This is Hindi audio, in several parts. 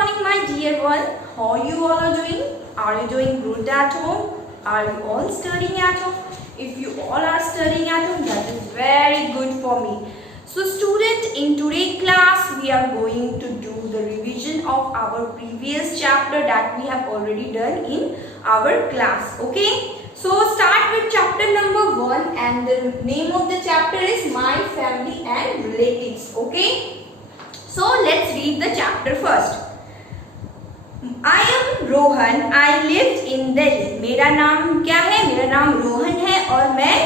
morning, my dear one. How you all are doing? Are you doing good at home? Are you all studying at home? If you all are studying at home, that is very good for me. So student, in today's class, we are going to do the revision of our previous chapter that we have already done in our class. Okay? So start with chapter number 1 and the name of the chapter is My Family and Relatives. Okay? So let's read the chapter first. I am Rohan. I lived in Delhi. मेरा नाम क्या है? मेरा नाम रोहन है और मैं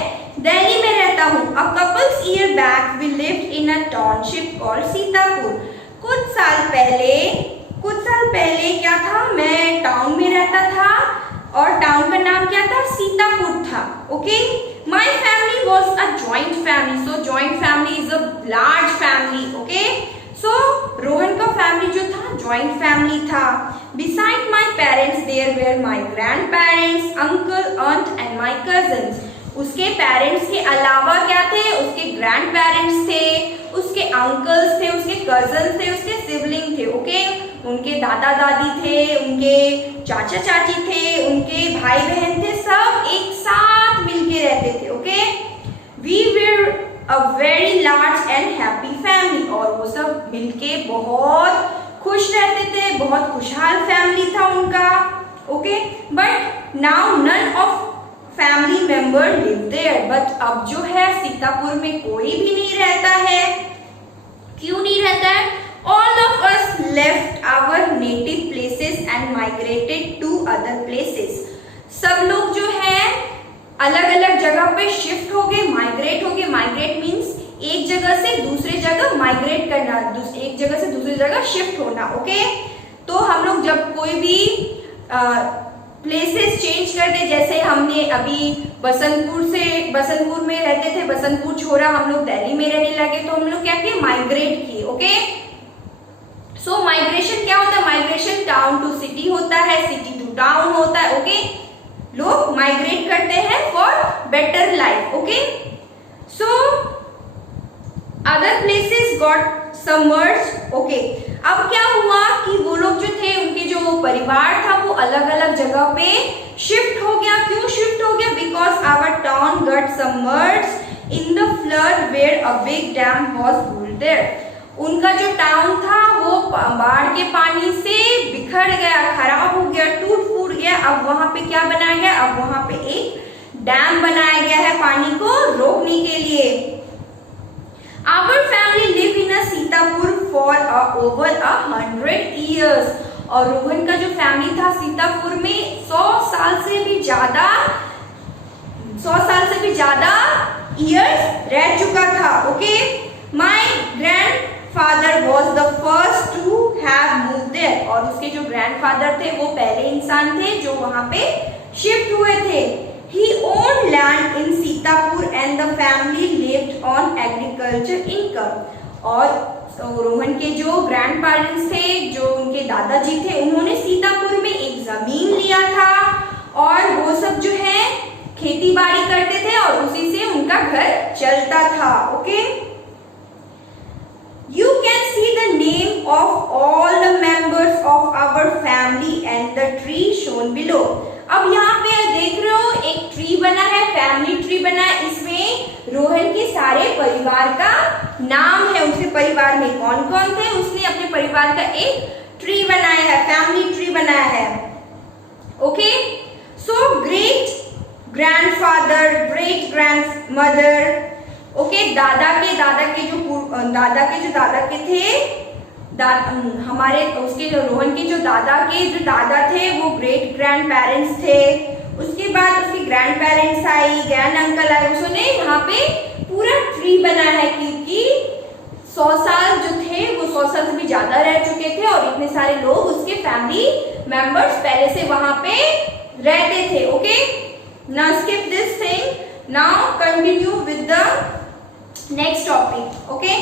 दिल्ली में रहता हूँ. A couple's year back we lived in a township called Sitapur. कुछ साल पहले क्या था? मैं टाउन में रहता था और टाउन का नाम क्या था? सीतापुर था. Okay? My family was a joint family. So joint family is a large family. Okay? So Rohan का फैमिली जो था जॉइंट फैमिली था. Beside my parents there were my grandparents, uncle, aunt and my cousins. उसके पेरेंट्स के अलावा क्या थे? उसके ग्रैंड पेरेंट्स थे, उसके अंकल्स थे, उसके कजन थे, उसके सिबलिंग थे. ओके? उनके दादा दादी थे, उनके चाचा चाची थे, उनके भाई बहन थे, सब एक साथ मिलके रहते थे. Okay? We were a very large and happy family. और वो सब मिलके बहुत खुश रहते थे, बहुत खुशहाल फैमिली था उनका. Okay? But now none of family member live there. But अब जो है सीतापुर में कोई भी नहीं रहता है. क्यों नहीं रहता है? All of us left our native places and migrated to other places. सब लोग जो है अलग अलग जगह पे शिफ्ट हो गए, माइग्रेट हो गए. माइग्रेट मीन्स एक जगह से दूसरे जगह माइग्रेट करना, एक जगह से दूसरी जगह शिफ्ट होना. ओके? तो हम लोग जब कोई भी प्लेसेस चेंज करते, जैसे हमने अभी बसंतपुर में रहते थे, बसंतपुर छोड़ा, हम लोग दिल्ली में रहने लगे, तो हम लोग क्या किए? माइग्रेट किए. ओके? सो माइग्रेशन क्या होता है? माइग्रेशन टाउन टू सिटी होता है, सिटी टू टाउन होता है. ओके? लोग माइग्रेट करते हैं for better life. Okay? So other places got submerged. Okay? अब क्या हुआ कि वो लोग जो थे, उनके जो परिवार था, वो अलग अलग जगह पे शिफ्ट हो गया. क्यों शिफ्ट हो गया? Because our town got submerged in the flood where a big dam was built there. उनका जो टाउन था वो बाढ़ के पानी से बिखर गया, खराब हो गया, टूट फूट गया. अब वहां पे क्या बनाया गया? अब वहां पे एक डैम बनाया गया है पानी को रोकने के लिए. Our family lived in a Sitapur for over 100 years. और रोहन का जो फैमिली था सीतापुर में 100 साल से भी ज्यादा ईयर्स रह चुका था. Okay? My grandfather was the first to have moved there. और उसके जो ग्रैंडफादर थे वो पहले इंसान थे जो वहां पे शिफ्ट हुए थे. He owned land in Sitapur and the family lived on agriculture income. और रोहन के जो ग्रैंड पेरेंट्स थे, जो उनके दादाजी थे, उन्होंने सीतापुर में एक जमीन लिया था और वो सब जो है खेती बाड़ी करते थे और उसी से उनका घर चलता था. Okay? You can see the name of all the members of our family and the tree shown below. अब यहाँ पे देख रहे हो एक ट्री बना है, फैमिली ट्री बना है. इसमें रोहन के सारे परिवार का नाम है. उसके परिवार में कौन कौन थे, उसने अपने परिवार का एक ट्री बनाया है, फैमिली ट्री बनाया है. Okay? So great grandfather, great grandmother. Okay? दादा के जो थे, हमारे उसके जो रोहन के जो दादा थे वो ग्रेट ग्रैंड पेरेंट्स थे. उसके बाद उसके grand parents I, grand uncle आए. उसने यहाँ पे पूरा ट्री बना है क्योंकि 100 साल जो थे वो 100 साल से भी ज्यादा रह चुके थे और इतने सारे लोग उसके फैमिली मेंबर्स पहले से वहां पे रहते थे. Okay? Now skip this thing. Now continue with the next topic. Okay?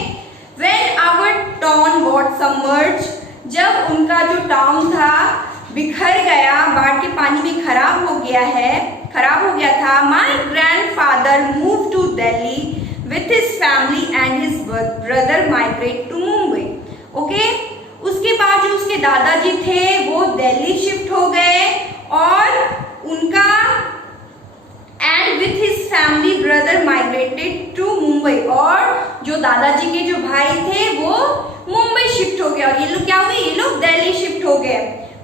When our town got submerged, जब उनका जो टाउन था बिखर गया, बाढ़ के पानी में खराब हो गया था. My grandfather moved to Delhi with his family and his brother migrated to Mumbai. Okay? उसके बाद जो उसके दादाजी थे वो दिल्ली शिफ्ट हो गए और उनका and with his family brother migrated to Mumbai, और जो दादाजी के जो भाई थे वो मुंबई शिफ्ट हो गए और ये लोग क्या हुए, ये लोग दिल्ली शिफ्ट हो गए।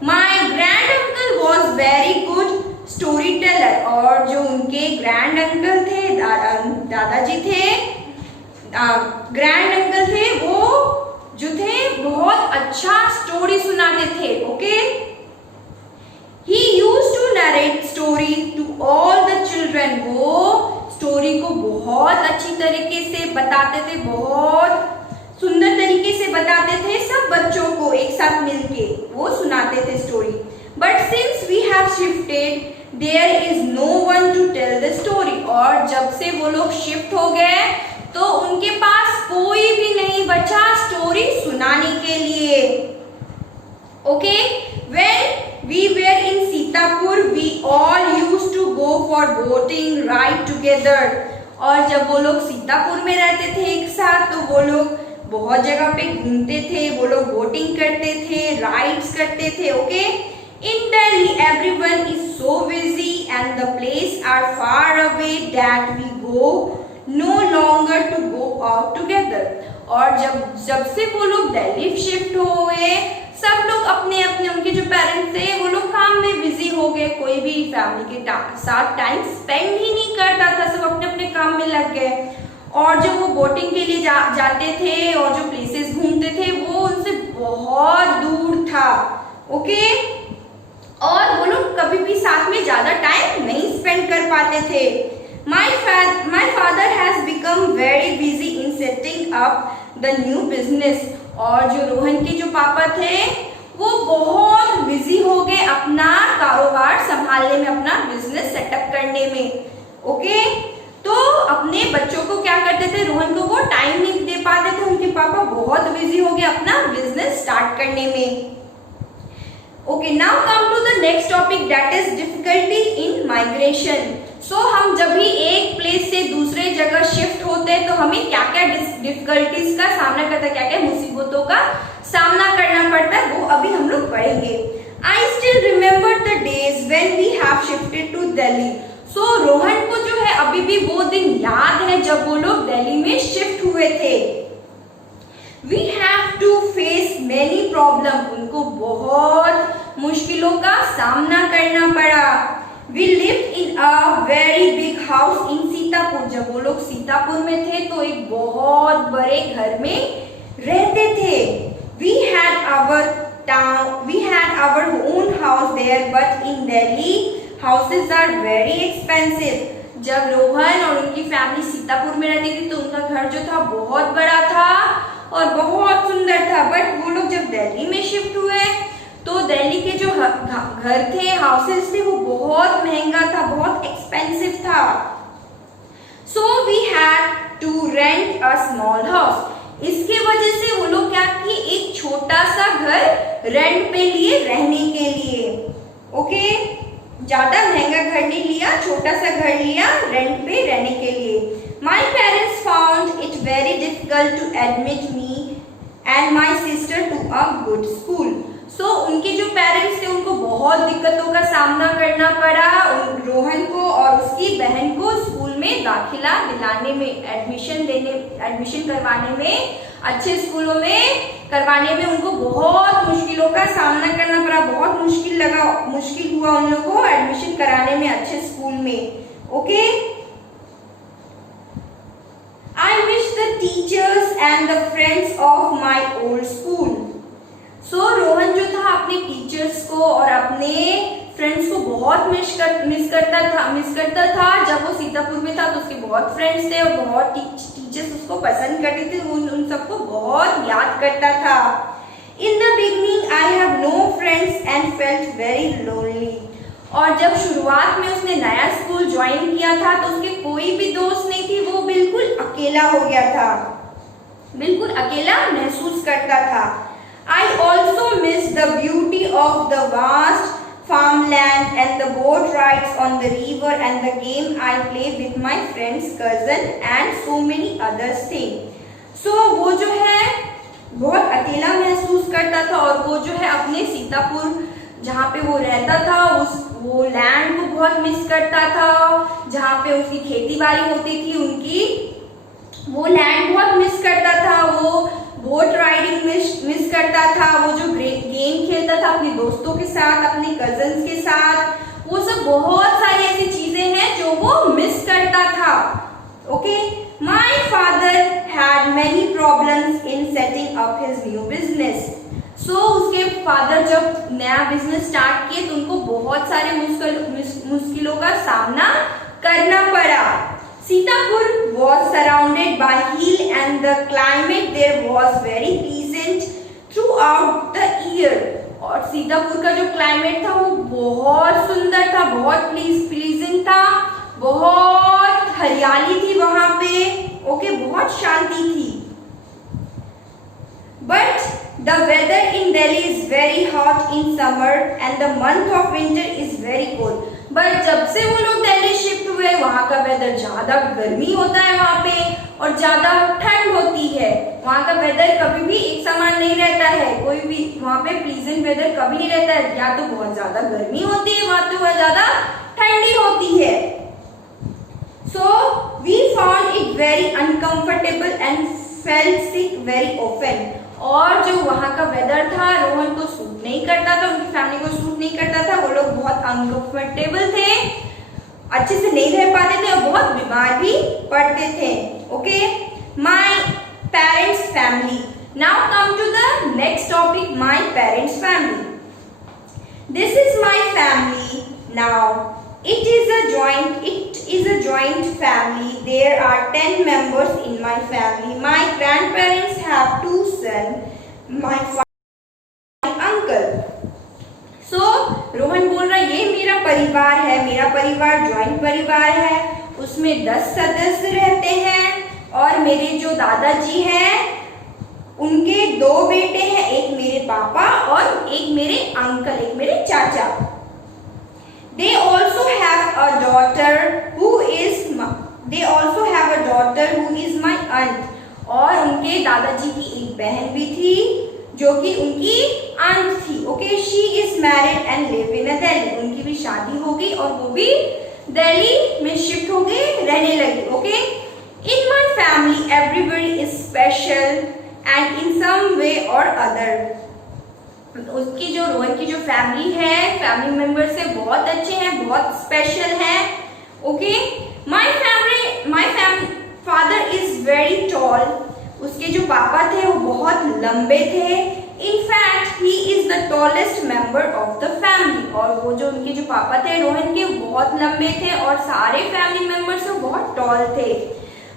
My grand uncle was very good story teller, और जो उनके ग्रैंड अंकल थे, दादाजी थे, ग्रैंड अंकल थे, वो जो थे बहुत अच्छा स्टोरी सुनाते थे। Okay, he used to narrate story to all the children, वो स्टोरी को बहुत अच्छी तरीके से बताते थे, बहुत सुंदर तरीके से बताते थे, सब बच्चों को एक साथ मिलके वो सुनाते थे story. But since we have shifted there is no one to tell the story, और जब से वो लोग शिफ्ट हो गए तो उनके पास कोई भी नहीं बचा स्टोरी सुनाने के लिए। Okay, when we were in Sitapur we all used to go for boating ride together, और जब वो लोग सीतापुर में रहते थे एक साथ तो वो लोग बहुत जगह पे घूमते थे, वो लोग बोटिंग करते थे, राइड्स करते थे। Okay, in Delhi everyone is so busy and the place are far away that we go no longer to go out together, और जब से वो लोग दिल्ली शिफ्ट हुए सब लोग अपने अपने, उनके जो पेरेंट्स थे वो लोग काम में बिजी हो गए, कोई भी फैमिली के साथ टाइम स्पेंड ही नहीं करता था, सब अपने अपने काम में लग गए। और जो वो बोटिंग के लिए जाते थे और जो प्लेसेस घूमते थे वो उनसे बहुत दूर था। ओके, और वो लोग कभी भी साथ में ज्यादा टाइम नहीं स्पेंड कर पाते थे। My father has become very busy in setting up the new business, और जो रोहन के जो पापा थे वो बहुत बिजी हो गए अपना कारोबार संभालने में, अपना बिजनेस सेटअप करने में। ओके, तो अपने बच्चों को क्या करते थे, रोहन को वो टाइम नहीं दे पाते थे, उनके पापा बहुत बिजी हो गए अपना बिजनेस स्टार्ट करने में। Okay, now come to the next topic that is difficulty in migration. So हम जब भी एक प्लेस से दूसरे जगह शिफ्ट होते हैं तो हमें क्या क्या डिफिकल्टीज का सामना करता है, क्या क्या मुसीबतों का सामना करना पड़ता है, वो अभी हम लोग पढ़ेंगे। I still remember the days when we have shifted to Delhi. So Rohan को जो है अभी भी वो दिन याद है जब वो लोग दिल्ली में शिफ्ट हुए थे। We have to face many problem, उनको बहुत मुश्किलों का सामना करना पड़ा। We lived in a very big house in Sitapur, जब वो लोग सीतापुर में थे तो एक बहुत बड़े घर में रहते थे। We had our own house there, but in Delhi houses are very expensive. जब रोहन और उनकी फैमिली सीतापुर में रहती थी तो उनका घर जो था बहुत बड़ा था और बहुत सुंदर था, बट वो लोग जब दिल्ली में शिफ्ट हुए तो दिल्ली के जो घर थे, हाउसेस थे, वो बहुत महंगा था, बहुत एक्सपेंसिव था। So we had to rent a small house. इसके वजह से वो लोग क्या किए, एक छोटा सा घर रेंट पे लिए रहने के लिए। ओके, ज्यादा महंगा घर नहीं लिया, छोटा सा घर लिया रेंट पे रहने के लिए। My parents found it very difficult to admit me and my sister to a good school. So उनके जो पेरेंट्स थे उनको बहुत दिक्कतों का सामना करना पड़ा रोहन को और उसकी बहन को स्कूल में दाखिला दिलाने में, एडमिशन करवाने में, अच्छे स्कूलों में करवाने में उनको बहुत मुश्किलों का सामना करना पड़ा, बहुत मुश्किल हुआ उन लोगों को एडमिशन कराने में अच्छे स्कूल में। Okay, I wish the teachers and the friends of my old school. So Rohan जो था अपने टीचर्स को और अपने फ्रेंड्स को बहुत मिस करता था। जब वो सीतापुर में था तो उसके बहुत फ्रेंड्स थे और बहुत टीचर्स उसको पसंद करते थे, उन सबको बहुत याद करता था। In the beginning I have no friends and felt very lonely. और जब शुरुआत में उसने नया स्कूल ज्वाइन किया था तो उसके कोई भी दोस्त नहीं थी, वो बिल्कुल अकेला हो गया था, बिल्कुल अकेला महसूस करता था। I also miss the beauty of the vast farmland and the boat rides on the river and the game I play with my friends, cousin and so many other things. So वो जो है बहुत अकेला महसूस करता था और वो जो है अपने सीतापुर जहाँ पे वो रहता था वो लैंड को बहुत मिस करता था, जहाँ पे उसकी खेती बाड़ी होती थी उनकी, वो लैंड बहुत मिस करता था। वो बोट राइडिंग मिस करता था, वो जो गेम खेलता था अपने दोस्तों के साथ, अपने कजन्स के साथ, वो सब बहुत सारी ऐसी चीजें हैं जो वो मिस करता था। Okay, my father had many problems in setting up his new business. So उसके फादर जब नया बिजनेस स्टार्ट किए तो उनको बहुत सारे मुश्किलों का सामना करना पड़ा। Sitapur was surrounded by hill and the climate there was very pleasant throughout the year. और सीतापुर का जो क्लाइमेट था वो बहुत सुंदर था, बहुत प्लीजेंट था, बहुत हरियाली थी वहां पे। ओके, बहुत शांति थी। But the weather in Delhi is very hot in summer and the month of winter is very cold. But जब से वो लोग दिल्ली शिफ्ट हुए वहाँ का वेदर ज्यादा गर्मी होता है वहाँ पे और ज्यादा ठंड होती है। वहाँ का वेदर कभी भी एक समान नहीं रहता है, कोई भी वहाँ पे प्लीजेंट वेदर कभी नहीं रहता है। या तो बहुत ज्यादा गर्मी होती है वहाँ, तो बहुत ज्यादा ठंडी होती है। So we found it very uncomfortable and felt sick very often. और जो वहाँ का वेदर था रोहन को सूट नहीं करता था, उनकी फैमिली को सूट नहीं करता था। वो लोग बहुत अनकंफर्टेबल थे, अच्छे से नहीं रह पाते थे और बहुत बीमार भी पड़ते थे। Okay, my parents family. Now come to the next topic, my parents family. This is my family now. It is a joint family. There are 10 members in my family. My grandparents have 2 sons. My father, my uncle. So Rohan बोल रहा है ये मेरा परिवार है, मेरा परिवार ज्वाइंट परिवार है, उसमें 10 सदस्य रहते हैं और मेरे जो दादाजी हैं उनके 2 बेटे हैं, एक मेरे पापा और एक मेरे अंकल, एक मेरे चाचा। They also have a daughter who is my aunt. और उनके दादाजी की एक बहन भी थी जो कि उनकी आंट थी। Okay, she is married and live in Delhi. उनकी भी शादी हो गई और वो भी दिल्ली में शिफ्ट हो गए, रहने लगी। Okay, in my family everybody is special and in some way or other. उसकी जो रोहन की जो फैमिली है, फैमिली मेंबर से बहुत अच्छे हैं, बहुत स्पेशल हैं। Okay, my father is very tall. उसके जो पापा थे वो बहुत लंबे थे। In fact he is the tallest member of the family. और वो जो उनके जो पापा थे रोहन के, बहुत लंबे थे और सारे फैमिली मेंबर्स से बहुत टॉल थे।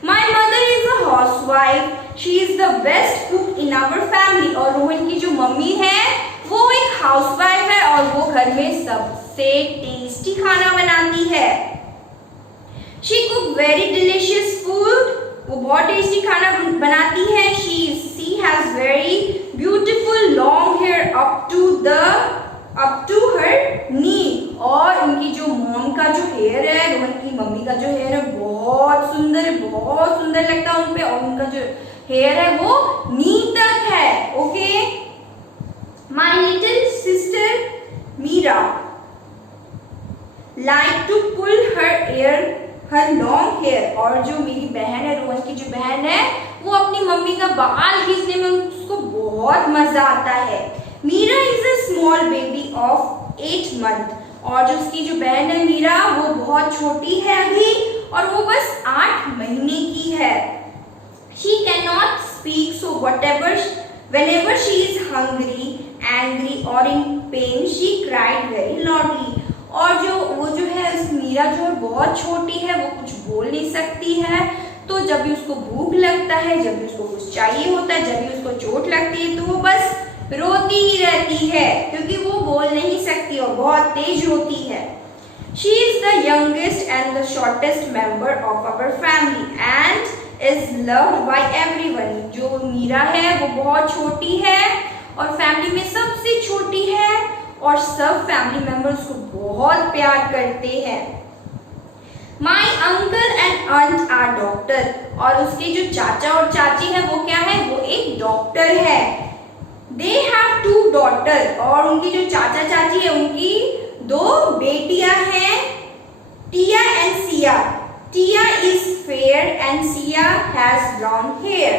My mother is a housewife. She is the best cook in our family. और रोहन की जो मम्मी है वो एक हाउसवाइफ है और वो घर में सबसे टेस्टी खाना बनाती है। She cook very delicious food. वो बहुत टेस्टी खाना बनाती है। She has very beautiful long hair up to her knee. और उनकी जो मॉम का जो हेयर है, रोहन की मम्मी का जो हेयर है बहुत सुंदर है, बहुत सुंदर लगता है उन पे। और उनका जो हेयर है वो नी तक है। Okay, My little sister Meera like to pull her long hair. और जो मेरी बहन है, रोहन की जो बहन है, वो अपनी मम्मी का बाल खींचने में उसको बहुत मजा आता है। Meera is a small baby of 8 months. और जो उसकी जो बहन है मीरा, वो बहुत छोटी है अभी और वो बस 8 महीने की है। She cannot speak, so whenever she is hungry, angry or in pain, she cried very loudly. और वो जो है उस मीरा जो है बहुत छोटी है, वो कुछ बोल नहीं सकती है। तो जब भी उसको भूख लगता है, जब भी उसको कुछ चाहिए होता है, जब भी उसको चोट लगती है, तो वो बस रोती ही रहती है क्योंकि वो बोल नहीं सकती और बहुत तेज रोती है। She is the youngest and the shortest member of our family and is loved by everyone. जो मीरा है वो बहुत छोटी है और फैमिली में सबसे छोटी है और सब फैमिली मेंबर उसको बहुत प्यार करते हैं। My uncle and aunt are doctor. और उसके जो चाचा और चाची है वो क्या है, वो एक डॉक्टर है। They have 2 डॉटर, और उनकी जो चाचा चाची है उनकी 2 बेटियां हैं, Tia and Sia. Tia is fair and Sia has brown hair.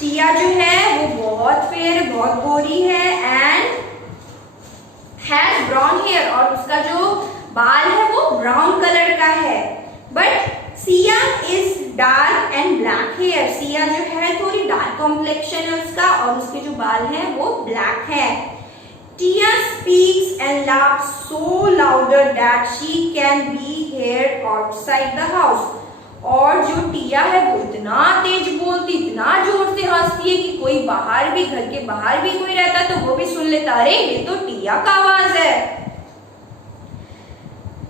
Tia जो है वो बहुत फेयर, बहुत गोरी है, एंड हैज ब्राउन हेयर, और उसका जो बाल है वो ब्राउन कलर का है। But Siya is dark and black hair. Siya जो है थोड़ी डार्क कॉम्प्लेक्शन है उसका, और उसके जो बाल हैं वो ब्लैक है। Tia speaks and laughs so louder that she can be heard outside the house। और जो टिया है वो इतना तेज बोलती, इतना जोर से हंसती है कि कोई बाहर भी, घर के बाहर भी कोई रहता तो वो भी सुन लेता, अरे ये तो टिया का आवाज है।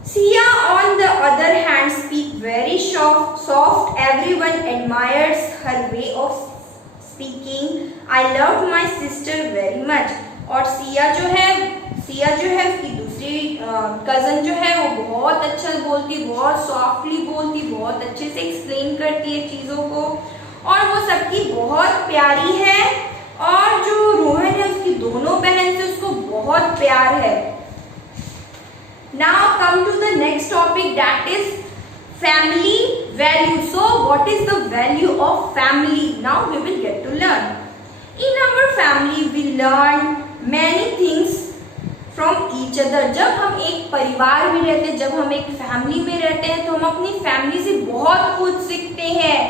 Sia on the other hand speak very soft. Everyone admires her way of speaking. I loved my sister very much। और सिया जो है उसकी दूसरी कजन जो है वो बहुत अच्छा बोलती, बहुत सॉफ्टली बोलती, बहुत अच्छे से एक्सप्लेन करती है चीजों को, और वो सबकी बहुत प्यारी है। और जो रोहन है उसकी दोनों बहन से उसको बहुत प्यार है। Now come to the next topic, that is family value. So what is the value of family? Now we will get to learn. In our family we learn many things from each other। जब हम एक परिवार में रहते हैं, जब हम एक फैमिली में रहते हैं, तो हम अपनी फैमिली से बहुत कुछ सीखते हैं।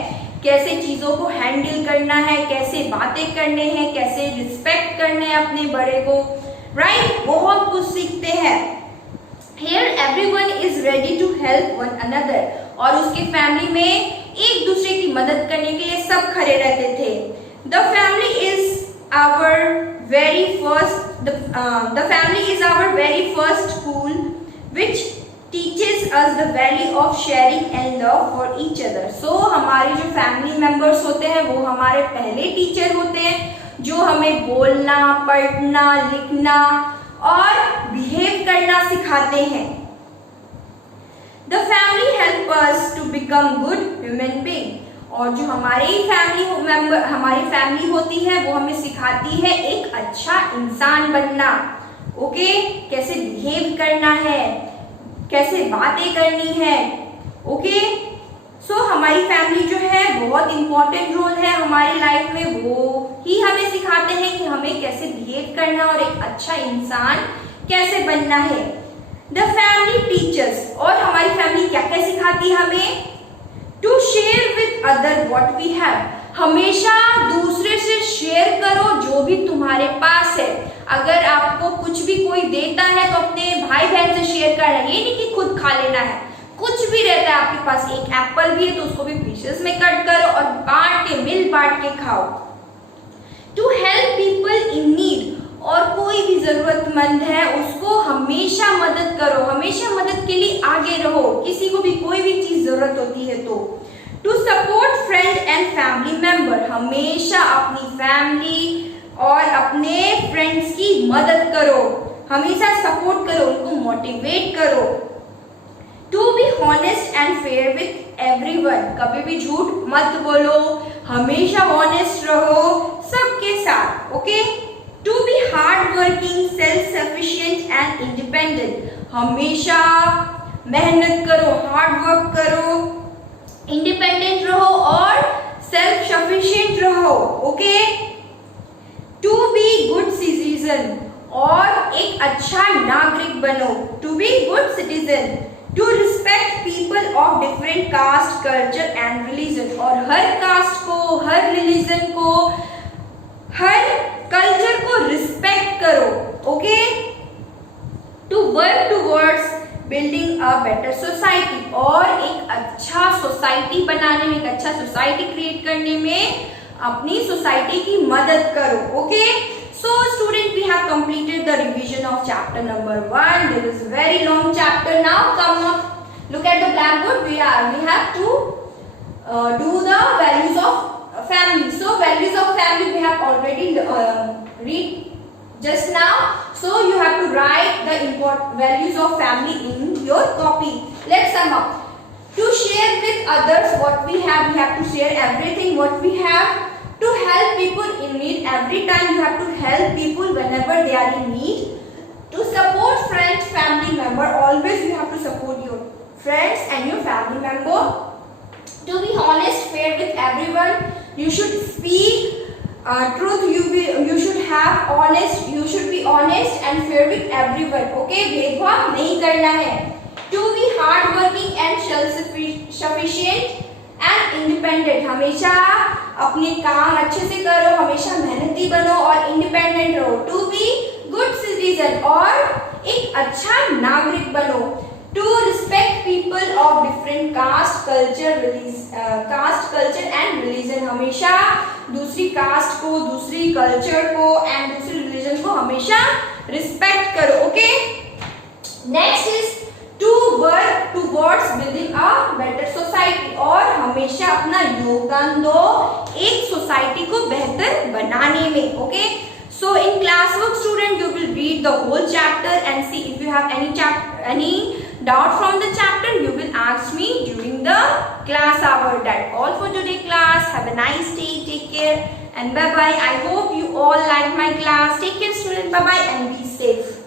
कैसे चीजों को हैंडल करना है, कैसे बातें करने हैं, कैसे रिस्पेक्ट करने हैं अपने बड़े को, राइट? बहुत कुछ सीखते हैं। Here everyone is ready to help one another। और उसके फैमिली में एक दूसरे की मदद करने के लिए सब खड़े रहते थे। The family is our very first school which teaches us the value of sharing and love for each other। So हमारे जो फैमिली मेंबर्स होते हैं वो हमारे पहले टीचर होते हैं, जो हमें बोलना, पढ़ना, लिखना और बिहेव करना सिखाते हैं। The family help us to become good human being। और जो हमारी फैमिली होती है वो हमें सिखाती है एक अच्छा इंसान बनना। ओके, कैसे बिहेव करना है, कैसे बातें करनी है। ओके, सो हमारी फैमिली जो है बहुत इंपॉर्टेंट रोल है हमारी लाइफ में, वो ही हमें सिखाते हैं कि हमें कैसे बिहेव करना और एक अच्छा इंसान कैसे बनना है। द फैमिली टीचर्स, और हमारी फैमिली क्या क्या सिखाती है हमें? To share with other what we have. हमेशा दूसरे से शेयर करो जो भी तुम्हारे पास है। अगर आपको कुछ भी कोई देता है तो अपने भाई बहन से शेयर करना है, ये नहीं कि खुद खा लेना है। कुछ भी रहता है आपके पास, एक एप्पल भी है तो उसको भी पीसेस में कट करो और मिल बांट के खाओ। To help people in need, और कोई भी जरूरतमंद है उसको हमेशा मदद करो, हमेशा मदद के लिए आगे रहो, किसी को भी कोई भी चीज जरूरत होती है तो। To support friend and family member, हमेशा अपनी फैमिली और अपने फ्रेंड्स की मदद करो, हमेशा सपोर्ट करो, उनको मोटिवेट करो। To be honest and fair with everyone, कभी भी झूठ मत बोलो, हमेशा ऑनेस्ट रहो सबके साथ। Okay, to be hard working, self sufficient and independent, हमेशा मेहनत करो, हार्ड वर्क करो, इंडिपेंडेंट रहो और सेल्फ सफिशिएंट रहो। Okay, to be good citizen, और एक अच्छा नागरिक बनो। To be good citizen, to respect people of different caste, culture and religion, और हर कास्ट को, हर रिलीजन को, हर कल्चर को रिस्पेक्ट करो। Okay, to work towards building a better society, और एक अच्छा सोसाइटी बनाने में, एक अच्छा सोसाइटी क्रिएट करने में अपनी सोसाइटी की मदद करो। Okay, so student, we have completed the revision of chapter number 1. This is very long chapter. Now come up, look at the blackboard. We have to do the values of family. So values of family we have already read just now. So you have to write the important values of family in your copy. Let's sum up. To share with others what we have to share everything what we have. To help people in need, every time you have to help people whenever whenever they are in need. To support friends, family member, always you have to support your friends and your family member. To be honest, fair with everyone, you should speak truth. You should have honest. You should be honest and fair with everyone. Okay, भेदभाव नहीं करना है. To be hardworking and self-sufficient and independent. हमेशा अपने काम अच्छे से करो, हमेशा मेहनती बनो और इंडिपेंडेंट रहो. To be good citizen और एक अच्छा नागरिक बनो. To respect people of different caste, culture and religion. हमेशा दूसरी कास्ट को, दूसरी कल्चर को एंड दूसरी रिलीजन को हमेशा रिस्पेक्ट करो. Okay, next is to work towards building a better society. और हमेशा अपना योगदान दो एक सोसाइटी को बेहतर बनाने में. Okay, so in classwork student you will read the whole chapter and see if you have any doubt from the chapter you will ask me during the class hour. That all for today class. Have a nice day. Take care and bye bye. I hope you all like my class. Take care student. Bye bye and be safe.